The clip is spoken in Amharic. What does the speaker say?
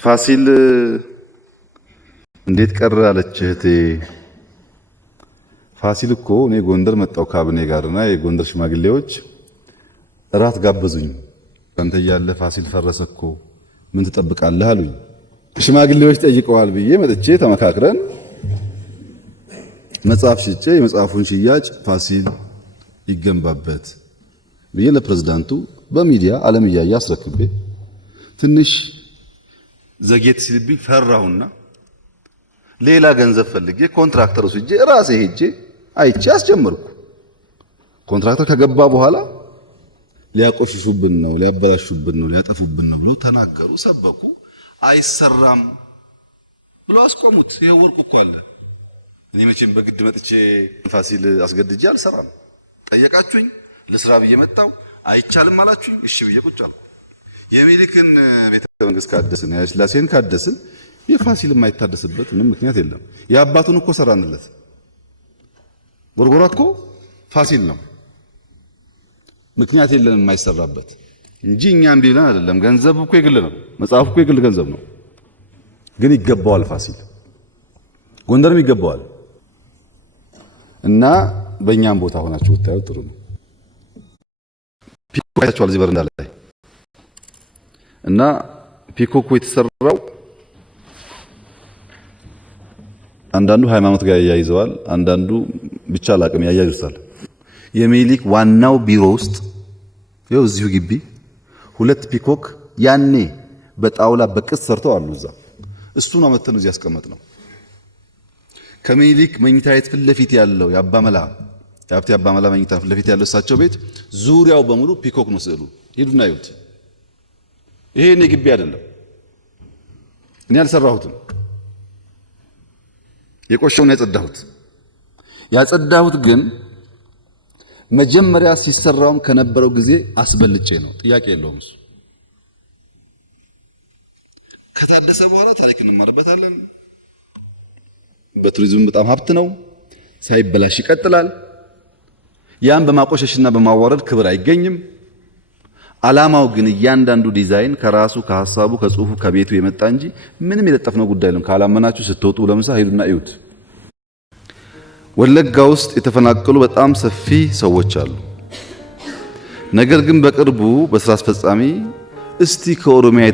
ፋሲል እንዴት ቀረ አለች እህቴ። ፋሲል እኮ እኔ ጎንደር መጣው ካቢኔ ጋርና የጎንደር ሽማግሌዎች እራት ጋበዙኝ። አንተ ያለ ፋሲል ፈረሰ እኮ ምን ትጠብቃለህ አሉኝ። ሽማግሌዎች ጠይቀዋል ብዬ መጥቼ ተመካክረን መጽሐፍ ሽጬ የመጽሐፉን ሽያጭ ፋሲል ይገንባበት ብዬ ለፕሬዝዳንቱ በሚዲያ ዓለም እያየ አስረክቤ ትንሽ ዘጌት ሲልብኝ ፈራሁና ሌላ ገንዘብ ፈልጌ ኮንትራክተር ወስጄ ራሴ ሄጄ አይቼ አስጀመርኩ። ኮንትራክተር ከገባ በኋላ ሊያቆሽሹብን ነው፣ ሊያበላሹብን ነው፣ ሊያጠፉብን ነው ብለው ተናገሩ፣ ሰበኩ። አይሰራም ብለው አስቆሙት። ይሄው ወርቁ እኮ አለ። እኔ መቼም በግድ መጥቼ ፋሲል አስገድጄ አልሰራም። ጠየቃችሁኝ፣ ለስራ ብዬ መጣሁ። አይቻልም አላችሁኝ፣ እሺ ብዬ ቁጭ አልኩ። የሚኒልክን ቤተ መንግስት ካደስን፣ የኃይለሥላሴን ካደስን የፋሲል የማይታደስበት ምንም ምክንያት የለም። የአባቱን እኮ ሰራንለት። ጎርጎራ እኮ ፋሲል ነው። ምክንያት የለም የማይሰራበት እንጂ እኛም ቢልና አይደለም። ገንዘብ እኮ የግል ነው። መጽሐፍ እኮ የግል ገንዘብ ነው። ግን ይገባዋል ፋሲል፣ ጎንደርም ይገባዋል። እና በእኛም ቦታ ሆናችሁ ብታዩ ጥሩ ነው። ፒኮክ አይታችኋል እዚህ በረንዳ ላይ እና ፒኮኩ የተሰራው አንዳንዱ ሃይማኖት ጋር ያያይዘዋል፣ አንዳንዱ ብቻ አላቅም ያያይዙታል። የሚኒሊክ ዋናው ቢሮ ውስጥ ይኸው እዚሁ ግቢ ሁለት ፒኮክ ያኔ በጣውላ በቅስ ሰርተው አሉ። እዛ እሱን አመተን እዚህ ያስቀመጥ ነው። ከሚኒሊክ መኝታ ቤት ፊት ለፊት ያለው የአባመላ የሀብቴ አባመላ መኝታ ፊት ለፊት ያለው እሳቸው ቤት ዙሪያው በሙሉ ፒኮክ ነው ስዕሉ። ሂዱና ይዩት። ይሄ እኔ ግቢ አይደለም፣ እኔ አልሰራሁትም። የቆሸውን ያጸዳሁት ግን መጀመሪያ ሲሰራውም ከነበረው ጊዜ አስበልጬ ነው። ጥያቄ የለውም እሱ። ከታደሰ በኋላ ታሪክ እንማርበታለን። በቱሪዝም በጣም ሀብት ነው፣ ሳይበላሽ ይቀጥላል። ያን በማቆሸሽና በማዋረድ ክብር አይገኝም። ዓላማው ግን እያንዳንዱ ዲዛይን ከራሱ ከሐሳቡ ከጽሁፉ ከቤቱ የመጣ እንጂ ምንም የለጠፍነው ጉዳይ የለም። ካላመናችሁ ስትወጡ ለምሳ ሄዱና እዩት። ወለጋ ውስጥ የተፈናቀሉ በጣም ሰፊ ሰዎች አሉ። ነገር ግን በቅርቡ በስራ አስፈጻሚ እስቲ ከኦሮሚያ